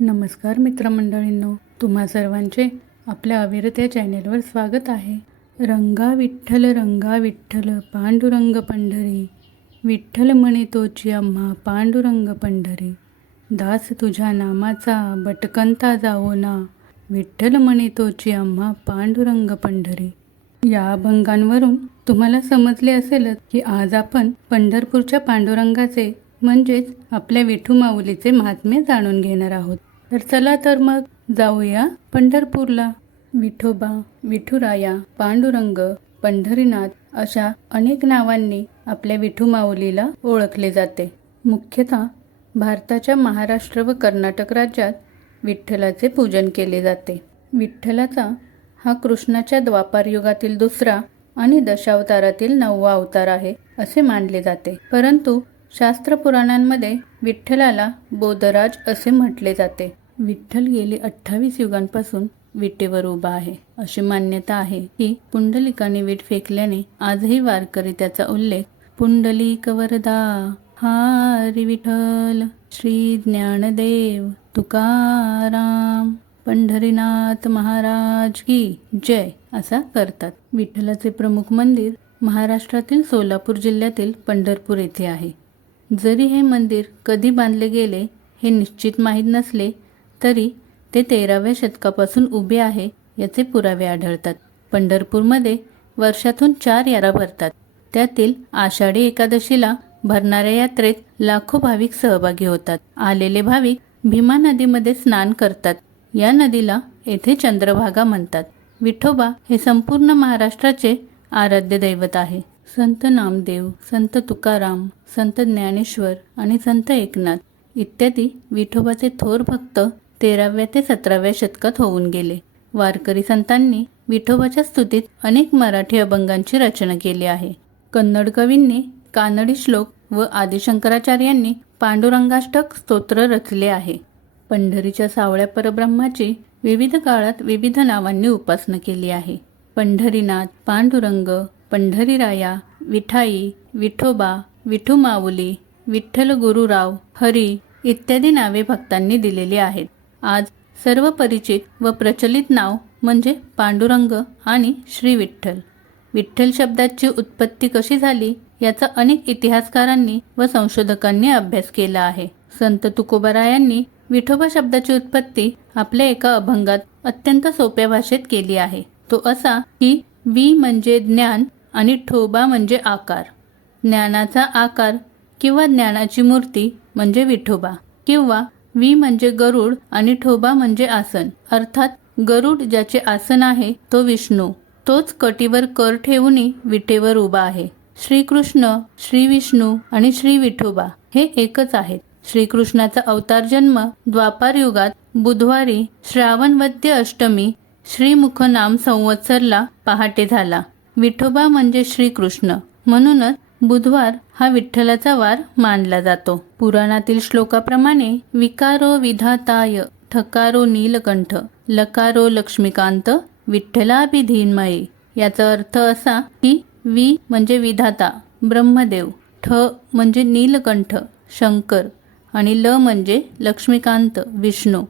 नमस्कार मित्रमंडळींनो, तुम्हा सर्वांचे आपल्या अविरत या चॅनेलवर स्वागत आहे. रंगा विठ्ठल पांडुरंग पंढरी, विठ्ठल म्हणे तोची आम्हा पांडुरंग पंढरी. दास तुझ्या नामाचा भटकंता जावो ना, विठ्ठल म्हणे तोची आम्हा पांडुरंग पंढरी. या अभंगांवरून तुम्हाला समजले असेलच की आज आपण पंढरपूरच्या पांडुरंगाचे म्हणजेच आपल्या विठू माऊलीचे महात्म्य जाणून घेणार आहोत. तर चला तर मग जाऊया पंढरपूरला. विठोबा, विठुराया, पांडुरंग, पंढरीनाथ अशा अनेक नावांनी आपल्या विठू माऊलीला ओळखले जाते. मुख्यतः भारताच्या महाराष्ट्र व कर्नाटक राज्यात विठ्ठलाचे पूजन केले जाते. विठ्ठलाचा हा कृष्णाच्या द्वापार युगातील दुसरा आणि दशावतारातील 9वा अवतार आहे असे मानले जाते. परंतु शास्त्र पुराणांमध्ये विठ्ठलाला बोधराज असे म्हटले जाते. विठ्ठल गेली 28 युगांपासून विटेवर उभा आहे अशी मान्यता आहे की पुंडलिकाने वीट फेकल्याने आजही वारकरी त्याचा उल्लेख पुंडलिक वरदा हरी विठ्ठल श्री ज्ञानदेव तुकाराम पंढरीनाथ महाराज की जय असा करतात. विठ्ठलाचे प्रमुख मंदिर महाराष्ट्रातील सोलापूर जिल्ह्यातील पंढरपूर येथे आहे. जरी हे मंदिर कधी बांधले गेले हे निश्चित माहीत नसले तरी ते 13व्या शतकापासून उभे आहे याचे पुरावे आढळतात. पंढरपूरमध्ये वर्षातून 4 यात्रा भरतात. त्यातील आषाढी एकादशीला भरणाऱ्या यात्रेत लाखो भाविक सहभागी होतात. आलेले भाविक भीमा नदीमध्ये स्नान करतात. या नदीला येथे चंद्रभागा म्हणतात. विठोबा हे संपूर्ण महाराष्ट्राचे आराध्य दैवत आहे. संत नामदेव, संत तुकाराम, संत ज्ञानेश्वर आणि संत एकनाथ इत्यादी विठोबाचे थोर भक्त 13व्या ते 17व्या शतकात होऊन गेले. वारकरी संतांनी विठोबाच्या स्तुतीत अनेक मराठी अभंगांची रचना केली आहे. कन्नड कवींनी कानडी श्लोक व आदिशंकराचार्यांनी पांडुरंगाष्टक स्तोत्र रचले आहे. पंढरीच्या सावळ्या परब्रह्माची विविध काळात विविध नावांनी उपासना केली आहे. पंढरीनाथ, पांडुरंग, पंढरीराया, विठाई, विठोबा, विठू माऊली, विठ्ठल गुरुराव, हरी इत्यादी नावे भक्तांनी दिलेली आहेत. आज सर्व परिचित व प्रचलित नाव म्हणजे पांडुरंग आणि श्री विठ्ठल. विठ्ठल शब्दाची उत्पत्ती कशी झाली याचा अनेक इतिहासकारांनी व संशोधकांनी अभ्यास केला आहे. संत तुकोबारायांनी विठोबा शब्दाची उत्पत्ती आपल्या एका अभंगात अत्यंत सोप्या भाषेत केली आहे. तो असा की वि म्हणजे ज्ञान आणि ठोबा म्हणजे आकार. ज्ञानाचा आकार किंवा ज्ञानाची मूर्ती म्हणजे विठोबा, किंवा वि म्हणजे गरुड आणि ठोबा म्हणजे आसन. अर्थात गरुड ज्याचे आसन आहे तो विष्णू, तोच कटीवर कर ठेवून विटेवर उभा आहे. श्रीकृष्ण, श्री विष्णू आणि श्री विठोबा हे एकच आहेत. श्रीकृष्णाचा अवतार जन्म द्वापार युगात बुधवारी श्रावण वद्य अष्टमी श्रीमुख नाम संवत्सरला पहाटे झाला. विठोबा म्हणजे श्रीकृष्ण, म्हणूनच बुधवार हा विठ्ठलाचा वार मानला जातो. पुराणातील श्लोकाप्रमाणे विकारो विधाताय ठकारो नीलकंठ लकारो लक्ष्मीकांत विठ्ठलाभिधीन्मये. याचा अर्थ असा की वि म्हणजे विधाता ब्रह्मदेव, ठ म्हणजे नीलकंठ शंकर आणि ल म्हणजे लक्ष्मीकांत विष्णू.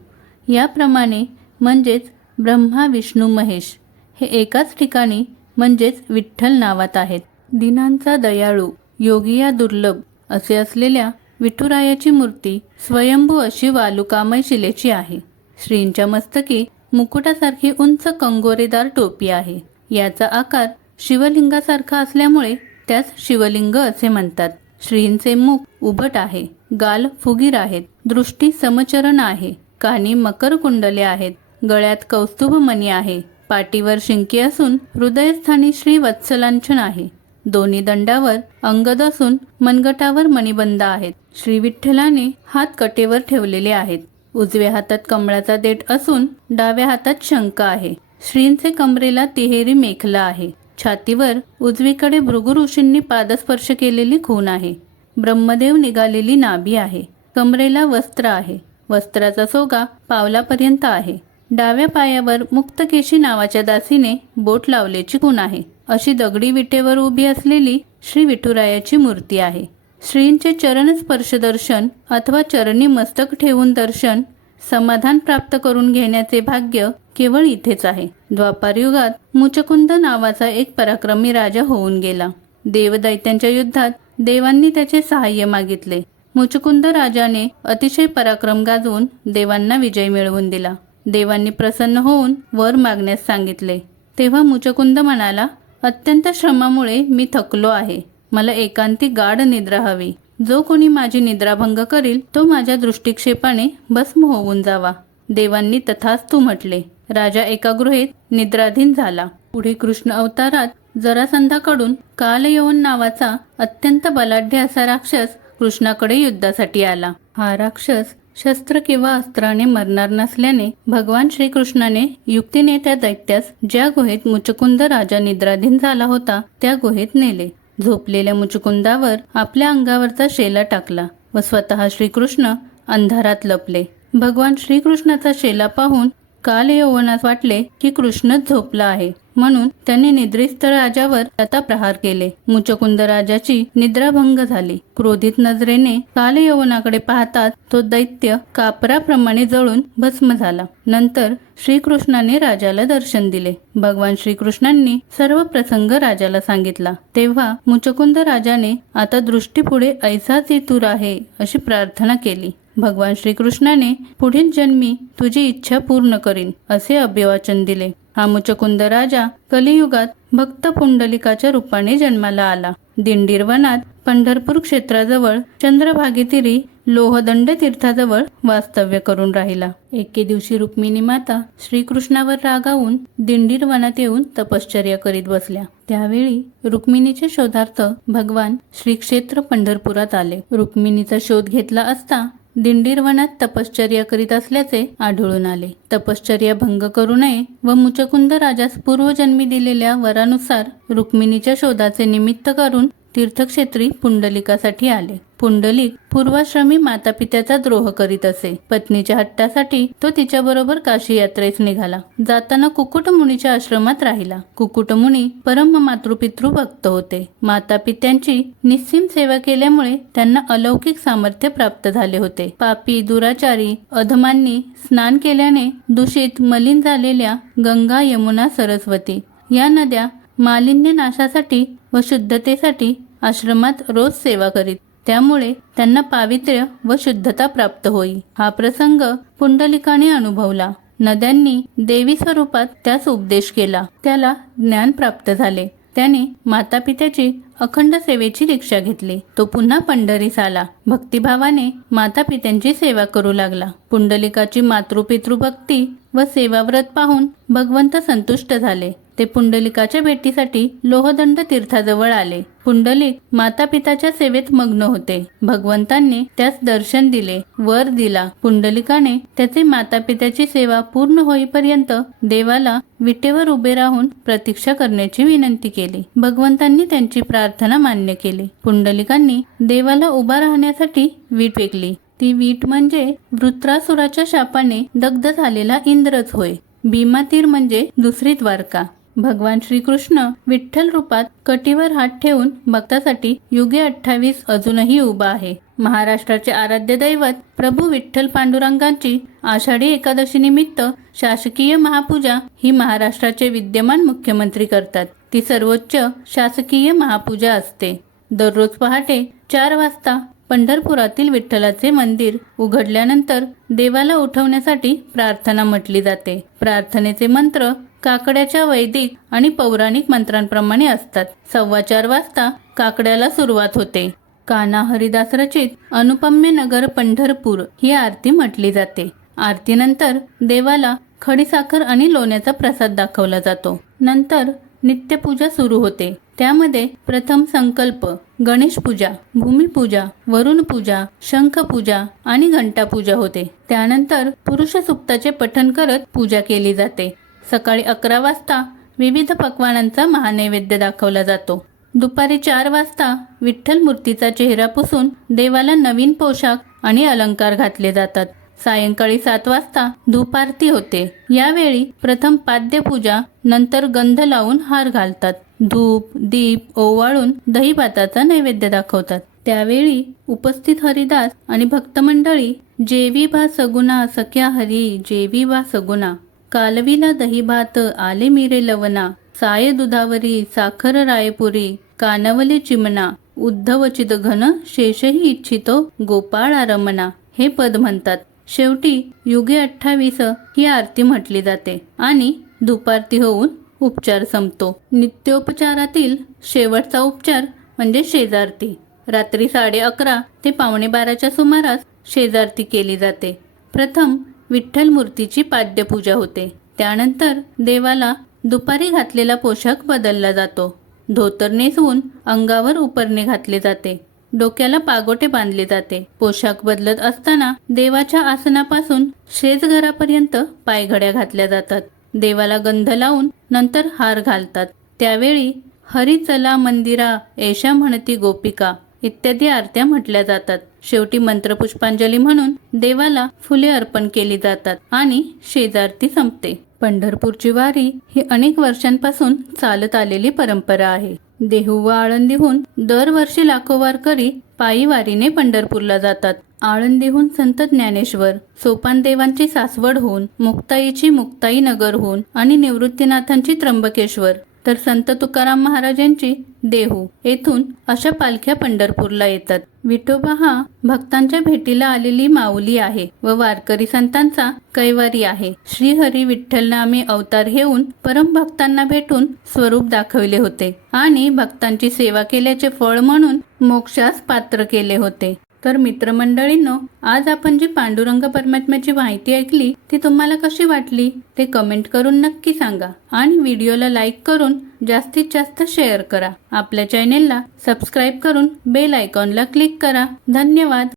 याप्रमाणे म्हणजेच ब्रह्मा विष्णू महेश हे एकाच ठिकाणी म्हणजेच विठ्ठल नावात आहेत. दिनांचा दयाळू, योगिया दुर्लभ असे असलेल्या विठुरायाची मूर्ती स्वयंभू अशी वालुकामय शिलेची आहे. श्रींच्या मस्तकी मुकुटासारखी उंच कंगोरेदार टोपी आहे. याचा आकार शिवलिंगासारखा असल्यामुळे त्यास शिवलिंग असे म्हणतात. श्रींचे मुख उभट आहे, गाल फुगीर आहेत, दृष्टी समचरण आहे, कानी मकर कुंडले आहेत, गळ्यात कौस्तुभ मणी आहे, पाठीवर शिंके असून हृदयस्थानी श्री वत्सलांछन आहे. दोन्ही दंडावर अंगद असून मनगटावर मणिबंध आहेत. श्री विठ्ठलाने हात कटेवर ठेवलेले आहेत. उजव्या हातात कमळाचा देठ असून डाव्या हातात शंख आहे. श्रींचे कमरेला तिहेरी मेखला आहे. छातीवर उजवीकडे भृगु ऋषींनी पादस्पर्श केलेली खूण आहे. ब्रह्मदेव निघालेली नाभी आहे. कमरेला वस्त्र आहे. वस्त्राचा सोगा पावलापर्यंत आहे. डाव्या पायावर मुक्तकेशी नावाच्या दासीने बोट लावल्याची खूण आहे. अशी दगडी विटेवर उभी असलेली श्री विठुरायाची मूर्ती आहे. श्रींचे चरण स्पर्श दर्शन अथवा चरणी मस्तक ठेवून दर्शन समाधान प्राप्त करून घेण्याचे भाग्य केवळ इथेच आहे. द्वापार युगात मुचकुंद नावाचा एक पराक्रमी राजा होऊन गेला. देवदैत्यांच्या युद्धात देवांनी त्याचे सहाय्य मागितले. मुचकुंद राजाने अतिशय पराक्रम गाजवून देवांना विजय मिळवून दिला. देवांनी प्रसन्न होऊन वर मागण्यास सांगितले. तेव्हा मुचकुंद म्हणाला, अत्यंत श्रमामुळे मी थकलो आहे. मला एकांती गाढ निद्रा हवी. जो कोणी माझी निद्राभंग करील तो माझ्या दृष्टिक्षेपाने भस्म होऊन जावा. देवांनी तथास्तु म्हटले. राजा एका गृहेत निद्राधीन झाला. पुढे कृष्ण अवतारात जरासंधाकडून कालयवन नावाचा अत्यंत बलाढ्य असा राक्षस कृष्णाकडे युद्धासाठी आला. हा राक्षस शस्त्र किंवा अस्त्राने मरणार नसल्याने भगवान श्रीकृष्णाने युक्तीने त्या दैत्यास ज्या गुहेत मुचकुंद राजा निद्राधीन झाला होता त्या गुहेत नेले. झोपलेल्या मुचकुंदावर आपल्या अंगावरचा शेला टाकला व स्वतः श्रीकृष्ण अंधारात लपले. भगवान श्रीकृष्णाचा शेला पाहून कालयवनास वाटले की कृष्णच झोपला आहे, म्हणून त्याने निद्रिस्त राजावर आता प्रहार केले. मुचकुंद राजाची निद्राभंग झाली. क्रोधित नजरेने कालयवनाकडे पाहतात तो दैत्य कापराप्रमाणे जळून भस्म झाला. नंतर श्रीकृष्णाने राजाला दर्शन दिले. भगवान श्रीकृष्णांनी सर्व प्रसंग राजाला सांगितला. तेव्हा मुचकुंद राजाने आता दृष्टीपुढे ऐसाच तूर आहे अशी प्रार्थना केली. भगवान श्रीकृष्णाने पुढील जन्मी तुझी इच्छा पूर्ण करीन असे अभिवाचन दिले. हा मुचकुंद राजा कलियुगात भक्त पुंडलिकाच्या रूपाने जन्माला आला. दिंडीर वनात पंढरपूर क्षेत्राजवळ चंद्रभागेतीरी लोहदंड तीर्थाजवळ वास्तव्य करून राहिला. एके दिवशी रुक्मिणी माता श्रीकृष्णावर रागावून दिंडीर वनात येऊन तपश्चर्या करीत बसल्या. त्यावेळी रुक्मिणीच्या शोधार्थ भगवान श्री क्षेत्र पंढरपुरात आले. रुक्मिणीचा शोध घेतला असता दिंडीर वनात तपश्चर्या करीत असल्याचे आढळून आले. तपश्चर्या भंग करू नये व मुचकुंद राजास पूर्वजन्मी दिलेल्या वरानुसार रुक्मिणीच्या शोधाचे निमित्त करून तीर्थक्षेत्री पुंडलिकासाठी आले. पुंडलिक पूर्वाश्रमी मातापित्याचा द्रोह करीत असे. पत्नीच्या हट्टासाठी तो तिच्याबरोबर काशी यात्रेस निघाला. जाताना कुकुट मुनीच्या आश्रमात राहिला. कुकुट मुनी परम मातृपितृ भक्त होते. मातापित्यांची निस्सीम सेवा केल्यामुळे त्यांना अलौकिक सामर्थ्य प्राप्त झाले होते. पापी, दुराचारी, अधमांनी स्नान केल्याने दूषित मलिन झालेल्या गंगा, यमुना, सरस्वती या नद्या मालिन्य नाशासाठी व शुद्धतेसाठी आश्रमात रोज सेवा करीत. त्यामुळे त्यांना पावित्र्य व शुद्धता प्राप्त होई. हा प्रसंग पुंडलिकाने अनुभवला. नद्यांनी देवी स्वरूपात त्यास उपदेश केला. त्याला ज्ञान प्राप्त झाले. त्याने मातापित्याची अखंड सेवेची दीक्षा घेतली. तो पुन्हा पंढरीस आला. भक्तिभावाने मातापित्यांची सेवा करू लागला. पुंडलिकाची मातृपितृ भक्ती व सेवाव्रत पाहून भगवंत संतुष्ट झाले. ते पुंडलिकाच्या भेटीसाठी लोहदंड तीर्थाजवळ आले. पुंडलिक मातापिताच्या सेवेत मग्न होते. भगवंतांनी त्यास दर्शन दिले, वर दिला. पुंडलिकाने त्याचे मातापित्याची सेवा पूर्ण होईपर्यंत देवाला विटेवर उभे राहून प्रतीक्षा करण्याची विनंती केली. भगवंतांनी त्यांची प्रार्थना मान्य केली. पुंडलिकांनी देवाला उभा राहण्यासाठी वीट फेकली. ती वीट म्हणजे वृत्रासुराच्या शापाने दग्ध झालेला इंद्रच होय. भीमातीर म्हणजे दुसरी द्वारका. भगवान श्रीकृष्ण विठ्ठल रूपात कटीवर हात ठेवून भक्तासाठी युगे 28 अजूनही उभा आहे. महाराष्ट्राचे आराध्य दैवत प्रभू विठ्ठल पांडुरंगांची आषाढी एकादशी निमित्त शासकीय महापूजा ही महाराष्ट्राचे विद्यमान मुख्यमंत्री करतात. ती सर्वोच्च शासकीय महापूजा असते. दररोज पहाटे 4 वाजता पंढरपुरातील विठ्ठलाचे मंदिर उघडल्यानंतर देवाला उठवण्यासाठी प्रार्थना म्हटली जाते. प्रार्थनेचे मंत्र काकड्याच्या वैदिक आणि पौराणिक मंत्रांप्रमाणे असतात. 4:15 वाजता काकड्याला सुरुवात होते. कान्हा हरिदास रचित अनुपम्य नगर पंढरपूर ही आरती म्हटली जाते. आरतीनंतर देवाला खडीसाखर आणि लोण्याचा प्रसाद दाखवला जातो. नंतर नित्यपूजा सुरू होते. त्यामध्ये प्रथम संकल्प, गणेश पूजा, भूमिपूजा, वरुण पूजा, शंख पूजा आणि घंटा पूजा होते. त्यानंतर पुरुष सुक्ताचे पठण करत पूजा केली जाते. सकाळी 11 वाजता विविध पक्वानांचा महानैवेद्य दाखवला जातो. दुपारी 4 वाजता विठ्ठल मूर्तीचा चेहरा पुसून देवाला नवीन पोशाख आणि अलंकार घातले जातात. सायंकाळी 7 वाजता धूप आरती होते. यावेळी प्रथम पाद्यपूजा, नंतर गंध लावून हार घालतात. धूप, दीप ओवाळून दहीभाताचा नैवेद्य दाखवतात. त्यावेळी उपस्थित हरिदास आणि भक्तमंडळी जेवी बा सगुना सख्या हरी जेवी बा सगुना, कालवीला दही भात आले मिरे लवना, साय दुधावरी साखर रायपुरी, कानवले चिमणा, उद्धवचित घन शेषही इच्छितो गोपाळा रमणा हे पद म्हणतात. शेवटी युगे 28 ही आरती म्हटली जाते आणि धूपारती होऊन उपचार संपतो. नित्योपचारातील शेवटचा उपचार म्हणजे शेजारती. रात्री 11:30 ते 11:45च्या सुमारास शेजारती केली जाते. प्रथम विठ्ठल मूर्तीची पाद्यपूजा होते. त्यानंतर देवाला दुपारी घातलेला पोशाख बदलला जातो. धोतर नेसवून अंगावर उपरणे घातले जाते. डोक्याला पागोटे बांधले जाते. पोशाख बदलत असताना देवाच्या आसनापासून शेजघरापर्यंत पायघड्या घातल्या जातात. देवाला गंध लावून नंतर हार घालतात. त्यावेळी हरी चला मंदिरा ऐशा म्हणती गोपिका इत्यादी आरत्या म्हटल्या जातात. शेवटी मंत्रपुष्पांजली म्हणून देवाला फुले अर्पण केली जातात आणि शेजारती संपते. पंढरपूरची वारी ही अनेक वर्षांपासून चालत आलेली परंपरा आहे. देहू व आळंदीहून दरवर्षी लाखो वारकरी पायी वारीने पंढरपूरला जातात. आळंदीहून संत ज्ञानेश्वर, सोपानदेवांची सासवडहून, मुक्ताईची मुक्ताई नगरहून आणि निवृत्तीनाथांची त्र्यंबकेश्वर, तर संत तुकाराम महाराजांची देहू येथून अशा पालख्या पंढरपूरला येतात. विठोबा हा भक्तांच्या भेटीला आलेली माऊली आहे व वारकरी संतांचा कैवारी आहे. श्रीहरी विठ्ठल नामे अवतार घेऊन परम भक्तांना भेटून स्वरूप दाखविले होते आणि भक्तांची सेवा केल्याचे फळ म्हणून मोक्षास पात्र केले होते. तर मित्रमंडळींनो, आज आपण जी पांडुरंग परमात्म्याची माहिती ऐकली ती तुम्हाला कशी वाटली ते कमेंट करून नक्की सांगा आणि व्हिडिओला लाईक करून जास्तीत जास्त शेअर करा. आपल्या चॅनेलला सबस्क्राईब करून बेल आयकॉनला क्लिक करा. धन्यवाद.